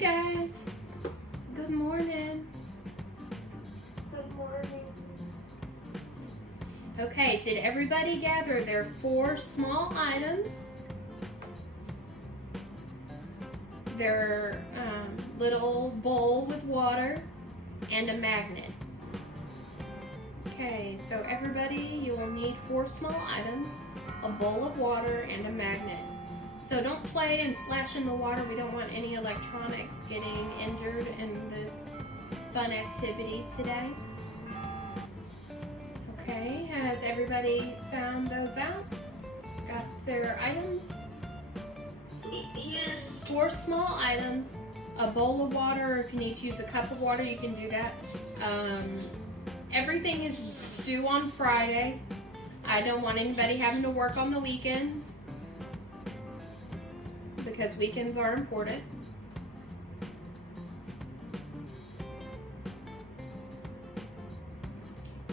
guys. Good morning. Good morning. Okay, did everybody gather their 4 small items? Their little bowl with water and a magnet. Okay, so everybody, you will need 4 small items, a bowl of water, and a magnet. So don't play and splash in the water. We don't want any electronics getting injured in this fun activity today. Okay, has everybody found those out? Got their items? Yes. 4 small items, a bowl of water, or if you need to use a cup of water, you can do that. Everything is due on Friday. I don't want anybody having to work on the weekends because weekends are important.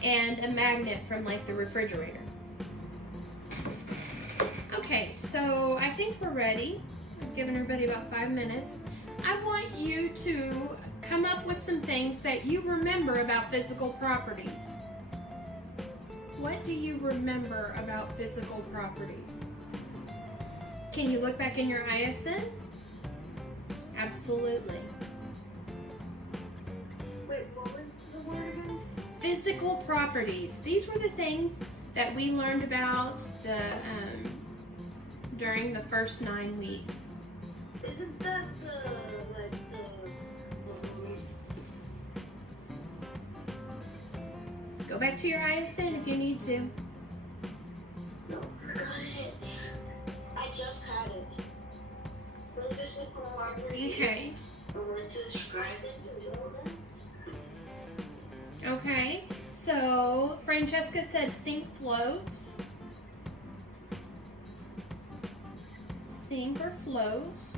And a magnet from like the refrigerator. Okay, so I think we're ready. I've given everybody about 5 minutes. I want you to come up with some things that you remember about physical properties. What do you remember about physical properties? Can you look back in your ISN? Absolutely. Wait, what was the word again? Physical properties. These were the things that we learned about during the first 9 weeks. Isn't that Go back to your ISN if you need to. No, forgot it. I just had it. So physical properties. Okay. I want to describe it to all them. Okay. So Francesca said sink floats. Sink or floats.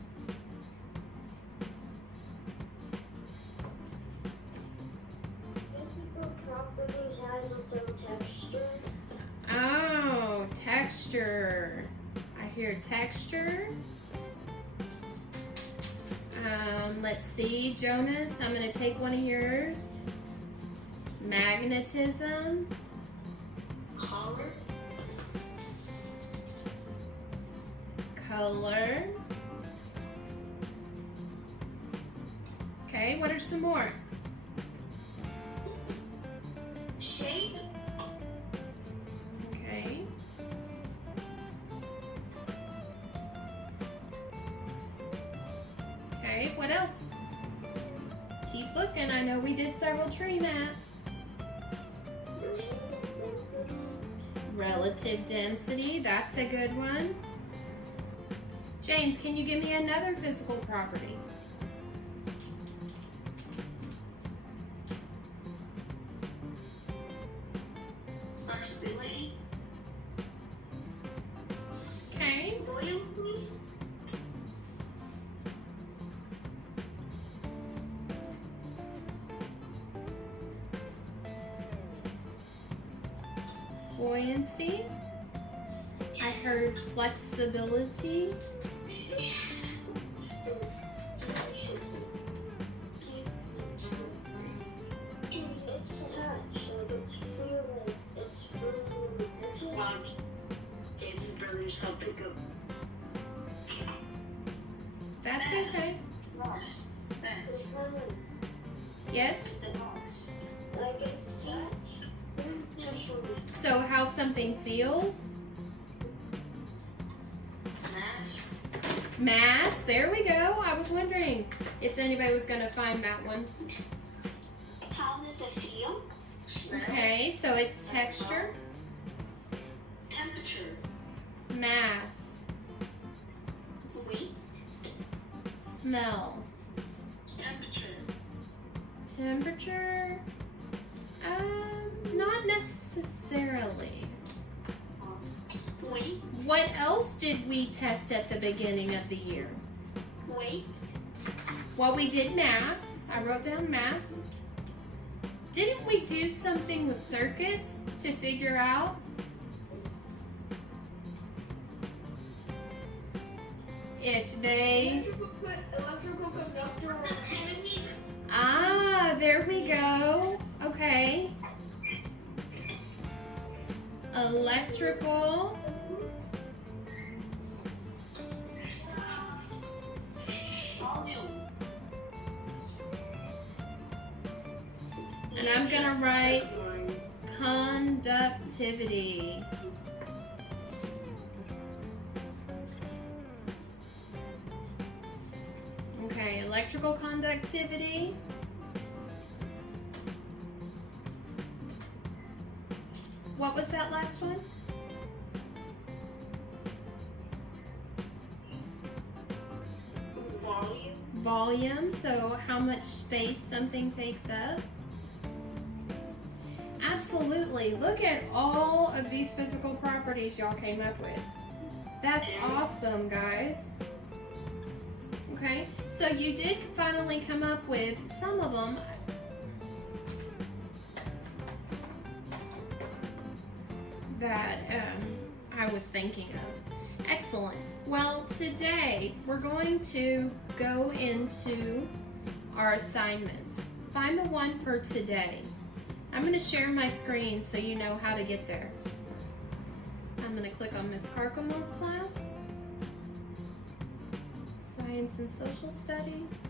Physical properties has its own texture. Oh, texture. I hear texture. Let's see, Jonas, I'm going to take one of yours. Magnetism. Color. Color. Okay, what are some more? Shape. Okay. Okay, what else? Keep looking. I know we did several tree maps. Relative density, that's a good one. James, can you give me another physical property? Flexibility. Okay. Loyalty. Buoyancy. I heard flexibility. It's touch, like it's feeling, it's feeling attention. Mom, James' brothers help pick up. That's okay. Moss. It's feeling. Yes? The moss. Like it's touch. Special. So how something feels? Mass. Mass. There we go. I was wondering if anybody was going to find that one. How does it feel? Smell. Okay, so it's texture, Temperature. mass, Weight. smell, Temperature. temperature. Not necessarily. Weight. What else did we test at the beginning of the year? Weight. Well, we did mass. I wrote down mass. Didn't we do something with circuits to figure out? If They... Electrical conductor. Ah, there we go. Okay. Electrical. And I'm gonna write conductivity. Okay, electrical conductivity. What was that last one? Volume. Volume, so how much space something takes up. Absolutely. Look at all of these physical properties y'all came up with. That's awesome, guys. Okay, so you did finally come up with some of them. That I was thinking of. Excellent. Well, today we're going to go into our assignments. Find the one for today. I'm going to share my screen so you know how to get there. I'm going to click on Ms. Carcamo's class, Science and Social Studies,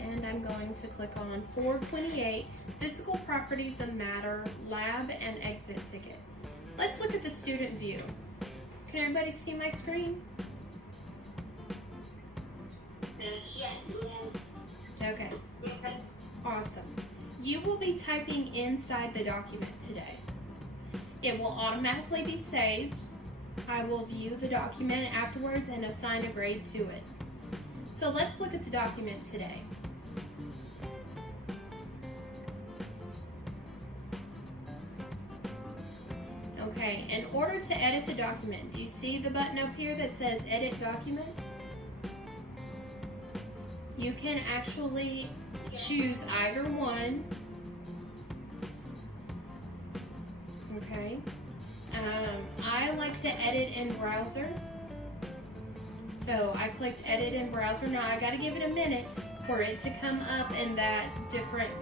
and I'm going to click on 428, Physical Properties of Matter, Lab and Exit Ticket. Let's look at the student view. Can everybody see my screen? Yes. Okay. Awesome. You will be typing inside the document today. It will automatically be saved. I will view the document afterwards and assign a grade to it. So let's look at the document today. Okay, in order to edit the document, do you see the button up here that says Edit Document? You can actually choose either one. Okay. I like to edit in browser. So I clicked edit in browser. Now I gotta give it a minute for it to come up in that different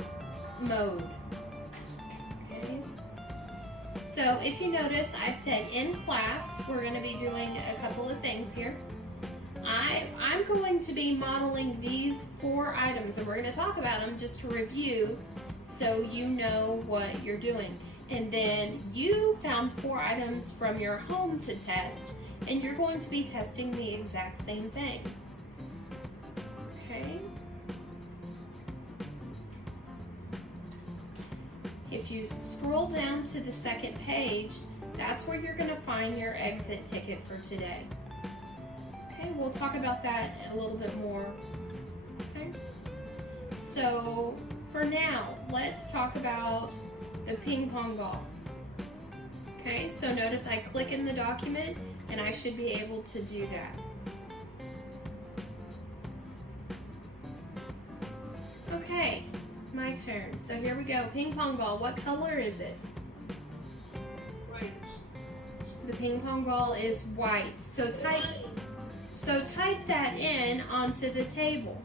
mode. Okay. So if you notice, I said in class, we're gonna be doing a couple of things here. I'm going to be modeling these 4 items, and we're going to talk about them just to review so you know what you're doing. And then you found 4 items from your home to test, and you're going to be testing the exact same thing. Okay? If you scroll down to the second page, that's where you're going to find your exit ticket for today. Okay, we'll talk about that a little bit more. Okay? So, for now, let's talk about the ping pong ball. Okay, so notice I click in the document and I should be able to do that. Okay, my turn. So here we go. Ping pong ball. What color is it? White. The ping pong ball is white. So type that in onto the table.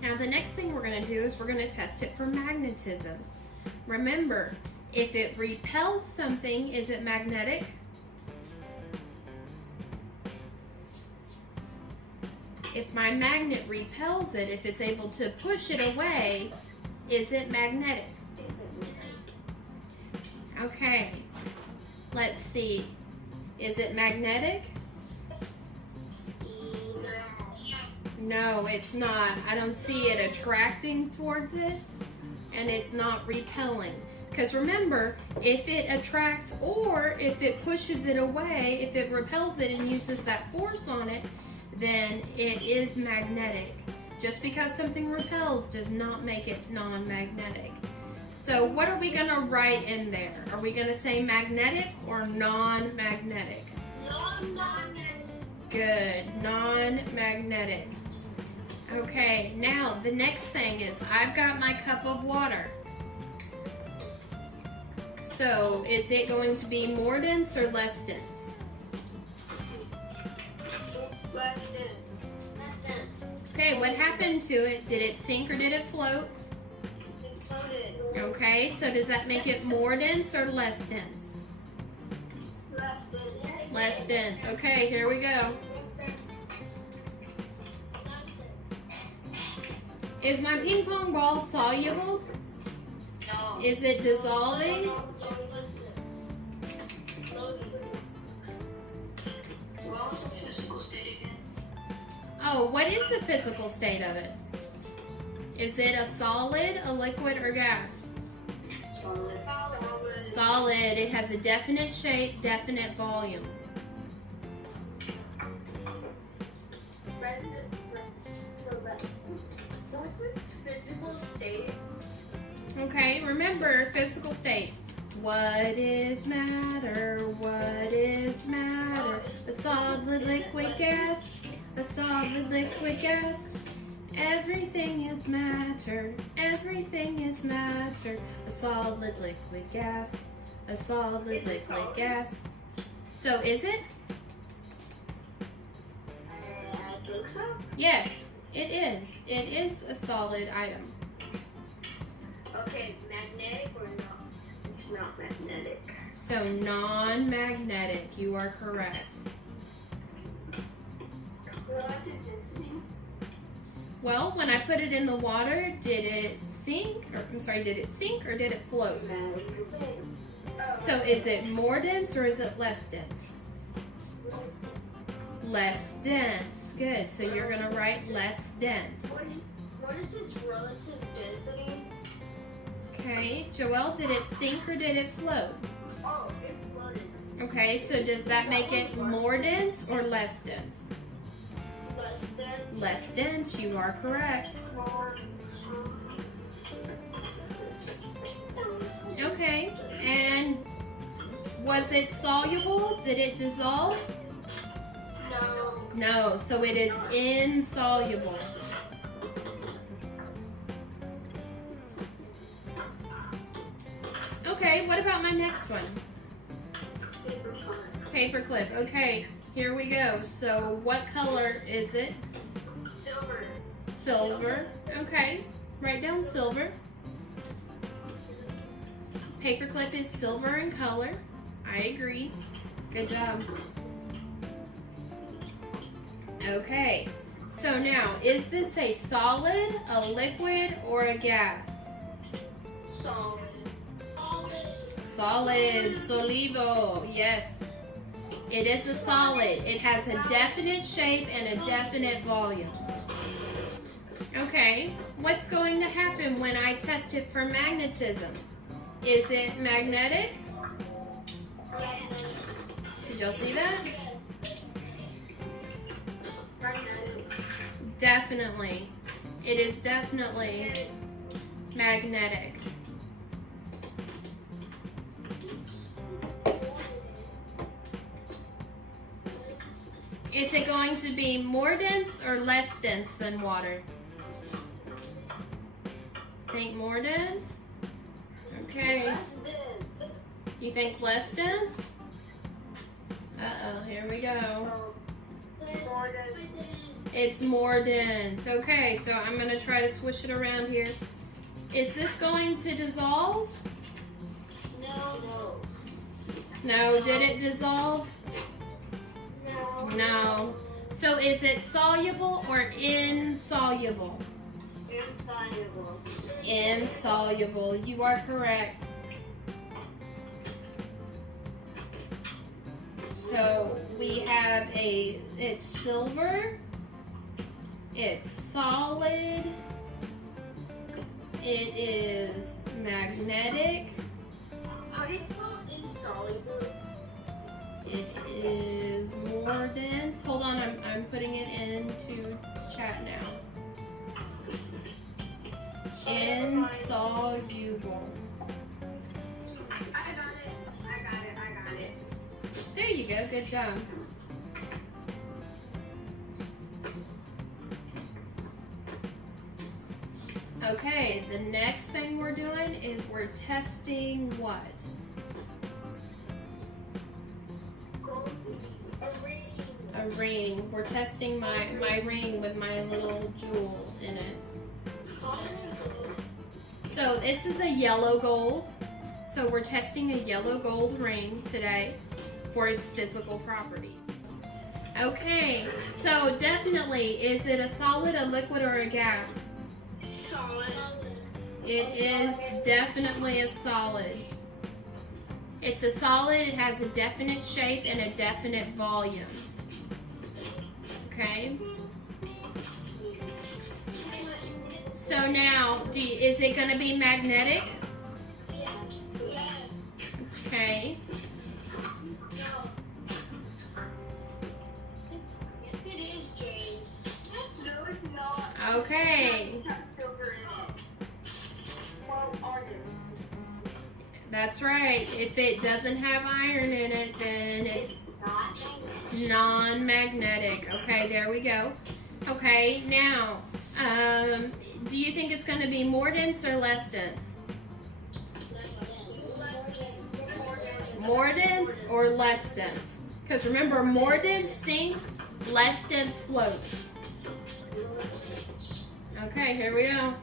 Now the next thing we're going to do is we're going to test it for magnetism. Remember, if it repels something, is it magnetic? If my magnet repels it, if it's able to push it away, is it magnetic? Okay, let's see. Is it magnetic? No, it's not. I don't see it attracting towards it, and it's not repelling. Because remember, if it attracts or if it pushes it away, if it repels it and uses that force on it, then it is magnetic. Just because something repels does not make it non-magnetic. So what are we going to write in there? Are we going to say magnetic or non-magnetic? Non-magnetic. Good, non-magnetic. Okay, now the next thing is I've got my cup of water. So is it going to be more dense or less dense? Less dense. Less dense. Okay, what happened to it? Did it sink or did it float? It floated. Okay, so does that make it more dense or less dense? Less dense. Less dense. Okay, here we go. Less dense. Less dense. Is my ping pong ball soluble? No. Is it dissolving? Oh, what is the physical state of it? Is it a solid, a liquid, or gas? Solid. It has a definite shape, definite volume. What's its physical state? Okay, remember physical states. What is matter? What is matter? A solid, liquid, gas. A solid, liquid, gas. Everything is matter. Everything is matter. A solid, liquid, gas. A solid, liquid, gas. So is it? I think so. Yes, it is. It is a solid item. Okay, magnetic or not? It's not magnetic. So non-magnetic. You are correct. Relative density? Well, when I put it in the water, did it sink? Did it sink or did it float? So is it more dense or is it less dense? Less dense. Good. So you're going to write less dense. What is its relative density? Okay. Joelle, did it sink or did it float? Oh, it floated. Okay. So does that make it more dense or less dense? Less dense. Less dense. You are correct. Okay. And was it soluble? Did it dissolve? No. No, so it is insoluble. Okay, what about my next one? Paperclip. Okay, here we go. So what color is it? Silver. Silver. Okay, write down silver. Paperclip is silver in color. I agree. Good job. Okay, so now, is this a solid, a liquid, or a gas? Solid. Solid, solido, yes. It is a solid. It has a definite shape and a definite volume. Okay, what's going to happen when I test it for magnetism? Is it magnetic? Did y'all see that? Definitely. It is definitely magnetic. Is it going to be more dense or less dense than water? Think more dense? Okay. You think less dense? Uh-oh, here we go. It's more dense. Okay, so I'm going to try to swish it around here. Is this going to dissolve? No. No. Did it dissolve? No. No. So is it soluble or insoluble? Insoluble. Insoluble. You are correct. So we have it's silver, it's solid, it is magnetic, How do you spell insoluble? it is more dense. Hold on, I'm putting it into chat now. Insoluble. I got it. There you go, good job. Okay, the next thing we're doing is we're testing what? a ring. We're testing my ring with my little jewel in it. So this is a yellow gold. So we're testing a yellow gold ring today for its physical properties. Okay, so definitely, is it a solid, a liquid, or a gas? Solid. It is definitely a solid. It's a solid, it has a definite shape and a definite volume. Okay? So now, is it going to be magnetic? Okay. Yes, it is, James. No, it's not. Okay. It has silver in it. Well, iron. That's right. If it doesn't have iron in it, then it's non-magnetic. Okay, there we go. Okay, now, do you think it's going to be more dense or less dense? More dense or less dense? Because remember, more dense sinks, less dense floats. Okay, here we go.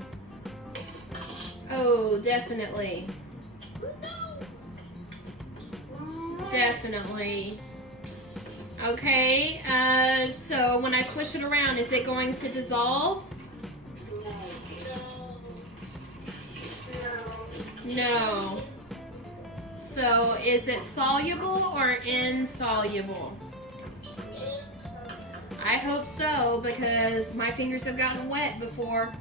Oh, definitely. Definitely. Okay, so when I swish it around, is it going to dissolve? No. So is it soluble or insoluble? I hope so, because my fingers have gotten wet before.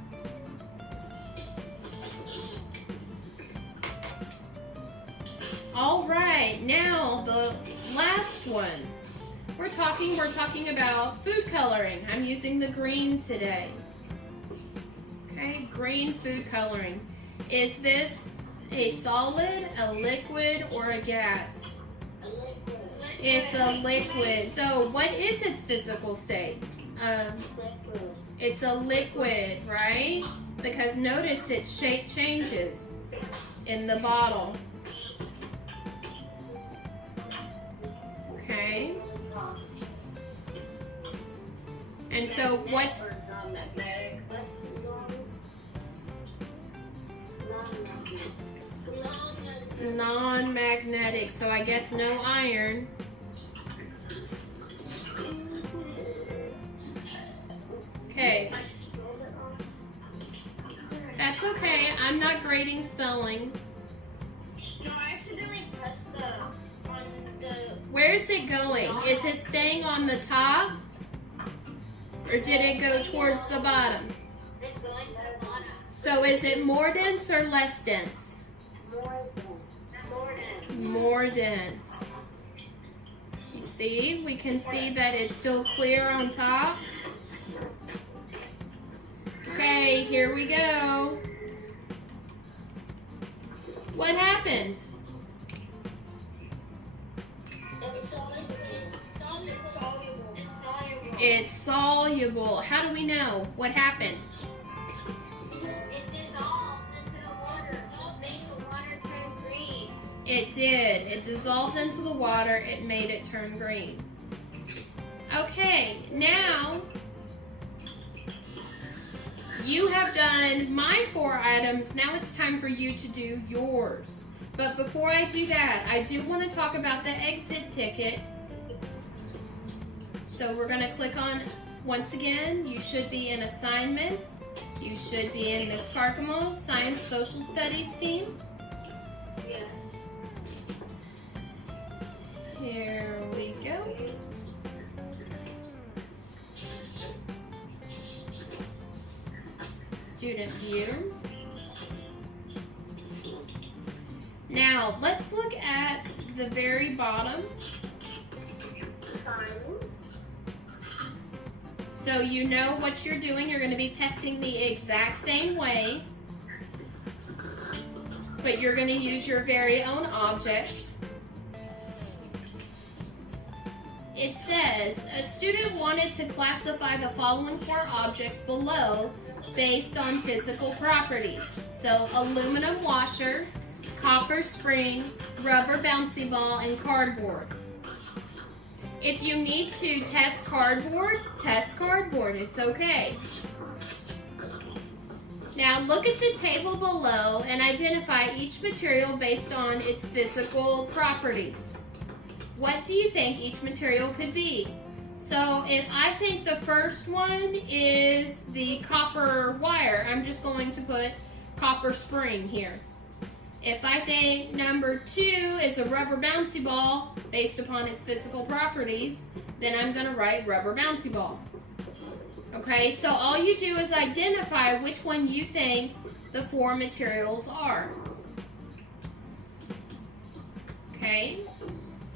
All right, now the last one. We're talking about food coloring. I'm using the green today. Okay, green food coloring. Is this a solid, a liquid, or a gas? It's a liquid. So what is its physical state? It's a liquid, right? Because notice its shape changes in the bottle. Okay. And so what's non-magnetic? So I guess no iron. Okay. That's okay. I'm not grading spelling. No, I accidentally pressed on the. Where is it going? Is it staying on the top? Or did it go towards the bottom? It's going to the bottom. So is it more dense or less dense? More dense. More dense. More dense. You see? We can see that it's still clear on top. Okay, here we go. What happened? It's soluble. It's soluble. How do we know? What happened? It dissolved into the water. It made the water turn green. It did. It dissolved into the water. It made it turn green. Okay, now you have done my 4 items. Now it's time for you to do yours. But before I do that, I do want to talk about the exit ticket. So we're going to click on, once again, you should be in assignments. You should be in Miss Carcamo's Science Social Studies team. Yeah. Here we go. Student view. Now, let's look at the very bottom. So you know what you're doing. You're going to be testing the exact same way, but you're going to use your very own objects. It says, a student wanted to classify the following 4 objects below based on physical properties. So aluminum washer, copper spring, rubber bouncy ball, and cardboard. If you need to test cardboard, test cardboard. It's okay. Now look at the table below and identify each material based on its physical properties. What do you think each material could be? So if I think the first one is the copper wire, I'm just going to put copper spring here. If I think number 2 is a rubber bouncy ball based upon its physical properties, then I'm going to write rubber bouncy ball. Okay, so all you do is identify which one you think the 4 materials are. Okay,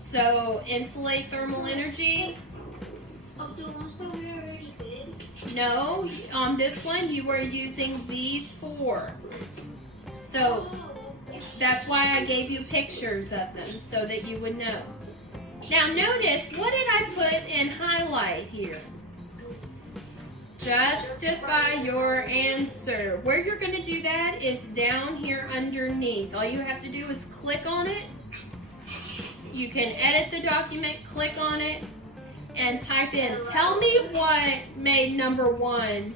so insulate thermal energy. Oh, the ones that we already did? No, on this one you were using these 4. So that's why I gave you pictures of them so that you would know. Now notice, what did I put in highlight here? Justify your answer. Where you're going to do that is down here underneath. All you have to do is click on it. You can edit the document, click on it, and type in, tell me what made number 1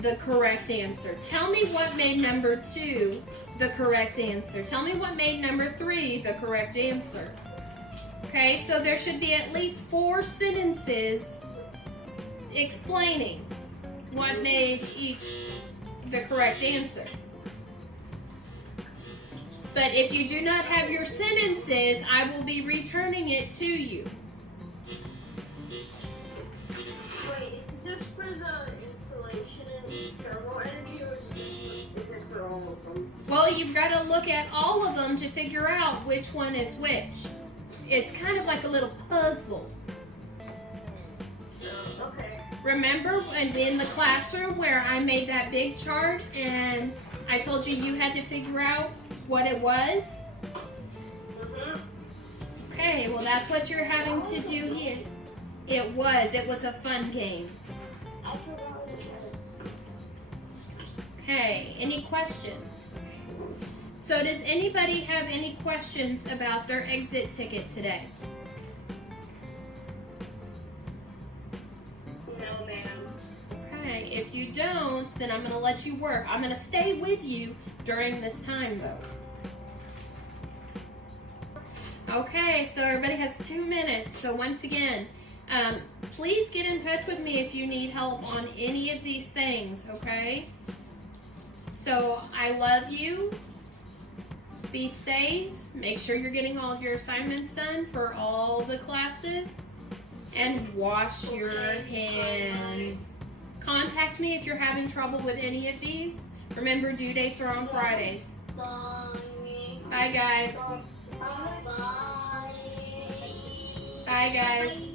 the correct answer. Tell me what made number 2 the correct answer. Tell me what made number 3 the correct answer. Okay, so there should be at least 4 sentences explaining what made each the correct answer. But if you do not have your sentences, I will be returning it to you. Wait, is it just for the insulation and thermal energy, or is it for all of them? Well, you've got to look at all of them to figure out which one is which. It's kind of like a little puzzle. Okay. Remember when in the classroom where I made that big chart and I told you you had to figure out what it was? Mm-hmm. Okay, well that's what you're having to do here. It was a fun game. I forgot what it was. Okay, any questions? So does anybody have any questions about their exit ticket today? No, ma'am. Okay, if you don't, then I'm going to let you work. I'm going to stay with you during this time, though. Okay, so everybody has 2 minutes. So once again, please get in touch with me if you need help on any of these things, okay? So I love you. Be safe. Make sure you're getting all of your assignments done for all the classes. And wash your hands. Contact me if you're having trouble with any of these. Remember, due dates are on Fridays. Bye. Bye, guys. Bye. Bye, guys.